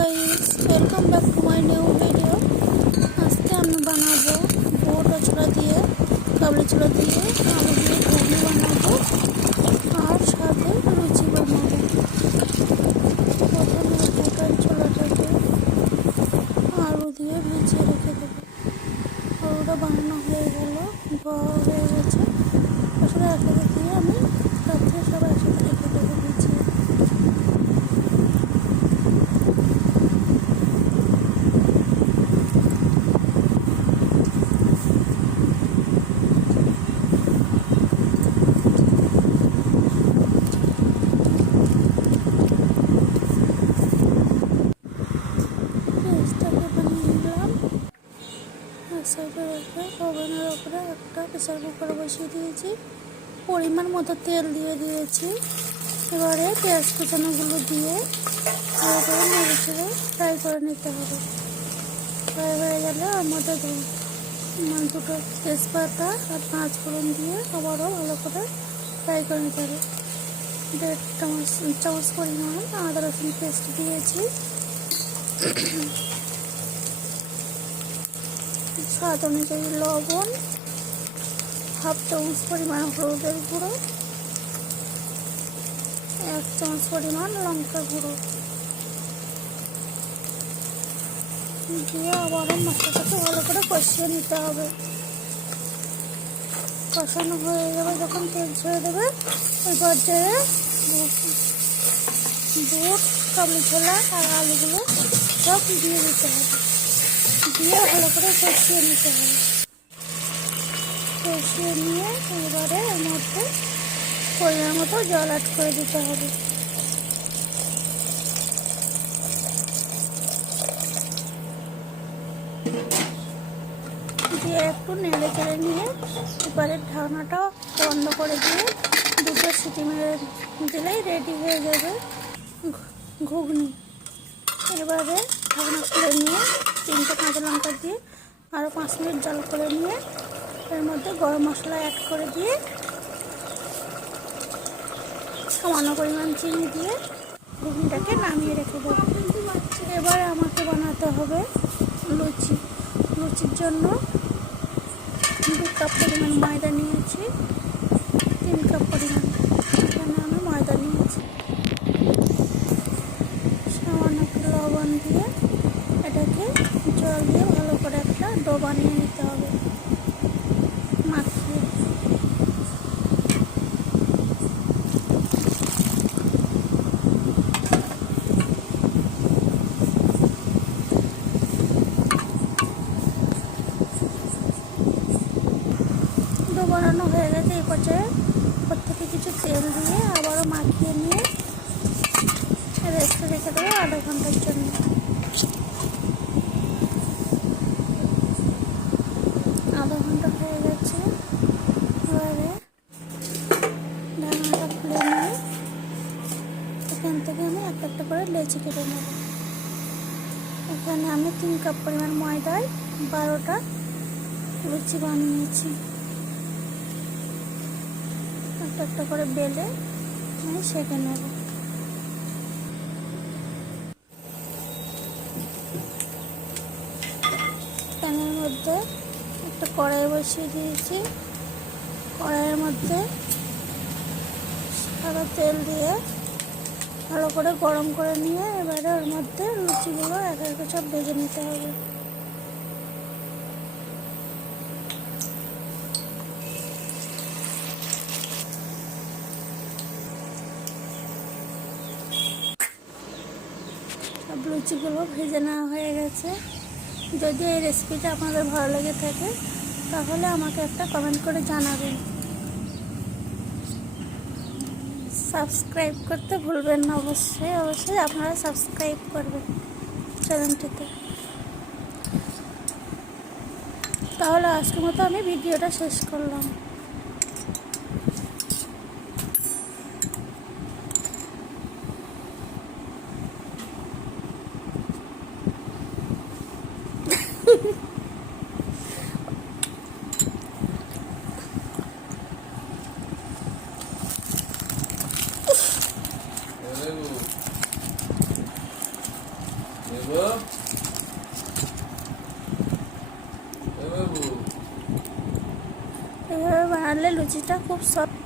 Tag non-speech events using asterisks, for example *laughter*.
Guys welcome back to my new video আজকে আমি বানাবো বোটা ছোলা দিয়ে, কাবলি ছোলা দিয়ে আলু দিয়ে ঘুগনি বানাবো আর সাথে লুচি বানাবো। প্রথমে বোটার ছোলাটাকে আলু দিয়ে ভিজিয়ে রেখে দেবো। আলুটা বানানো হয়ে গেল হয়ে গেছে। আসলে একসাথে দিয়ে আমি রাত্রে সব একসাথে রেখে দেবো ভিজিয়ে পেস্টটাকে বানিয়ে নিলাম সাইডে রেখে ওভেনের ওপরে একটা প্রেসার কুকার বসিয়ে দিয়েছি। পরিমাণ মতো তেল দিয়ে দিয়েছি। এবারে পেঁয়াজ কুচানোগুলো দিয়ে ভালো করে ফ্রাই করে নিতে হবে। ফ্রাই হয়ে গেলে ওর মধ্যে মানে দুটো তেজপাতা আর পাঁচ ফোড়ন দিয়ে আবারও ভালো করে ফ্রাই করে নিতে হবে। দেড় চামচ চামচ পরিমাণ আদা রসুন পেস্ট দিয়েছি। স্বাদ অনুযায়ী লবণ, হাফ চামচ পরিমাণ হলুদের গুঁড়ো, এক চামচ পরিমাণ লঙ্কা গুঁড়ো। দিয়ে আবারও মশলাটাকে ভালো করে কষিয়ে নিতে হবে। কষানো হয়ে যাবে যখন তেল ছেড়ে দেবে ওই পর্যায়ে বুট কাবলি ছোলা আর আলুগুলো সব দিয়ে দিতে হবে। দিয়ে ভালো করে কষিয়ে নিতে হবে কষিয়ে নিয়ে এবারে মধ্যে পরিমাণ মতো জল অ্যাড করে দিতে হবে দিয়ে একটু নেড়ে চেড়ে নিয়ে এবারে ঢাকনাটা বন্ধ করে দিয়ে দুটো সিটি মেরে দিলেই রেডি হয়ে যাবে ঘুগনি। এবারে ঢাকনা খুলে নিয়ে, তিনটে কাঁচা লঙ্কা দিয়ে আরও পাঁচ মিনিট জল করে নিয়ে, এর মধ্যে গরম মশলা অ্যাড করে দিয়ে, সামান্য পরিমাণ চিনি দিয়ে ঘুগনিটাকে নামিয়ে রেখে দেবো। এবার আমাকে বানাতে হবে লুচি। লুচির জন্য দু কাপ পরিমাণ ময়দা নিয়েছি, তিন কাপ পরিমাণ এখানে আমি ময়দা নিয়েছি সামান্য একটু লবণ দিয়ে এটাকে জল দিয়ে ভালো করে একটা ডো বানিয়ে নিতে হবে। মাখিয়ে। ডো বানানো হয়ে গেছে এই পর্যায়ে থেকে কিছু তেল দিয়ে আবারও মাখিয়ে নিয়ে রেখে দেবো আধা ঘণ্টার জন্য। আধা ঘণ্টা হয়ে গেছে। এবারে ঢাকনাটা খুলে নিয়ে এখান থেকে আমি একটা একটা করে লেচি কেটে নেব। এখানে আমি তিন কাপ পরিমাণ ময়দায় বারোটা লুচি বানিয়েছি একটা একটা করে বেলে আমি সেঁকে নেব প্যানের মধ্যে একটা কড়াই বসিয়ে দিয়েছি। কড়াইয়ের মধ্যে সাদা তেল দিয়ে ভালো করে গরম করে নিয়ে এবারে ওর মধ্যে লুচিগুলো এক এক সব ভেজে নিতে হবে। লুচিগুলো ভেজে নেওয়া হয়ে গেছে। যদি এই রেসিপিটা আপনাদের ভালো লেগে থাকে তাহলে আমাকে একটা কমেন্ট করে জানাবেন সাবস্ক্রাইব করতে ভুলবেন না অবশ্যই অবশ্যই আপনারা সাবস্ক্রাইব করবেন চ্যানেলটিতে তাহলে আজকের মতো আমি ভিডিওটা শেষ করলাম Thank *laughs* you. এভাবে লুচিটা খুব সফট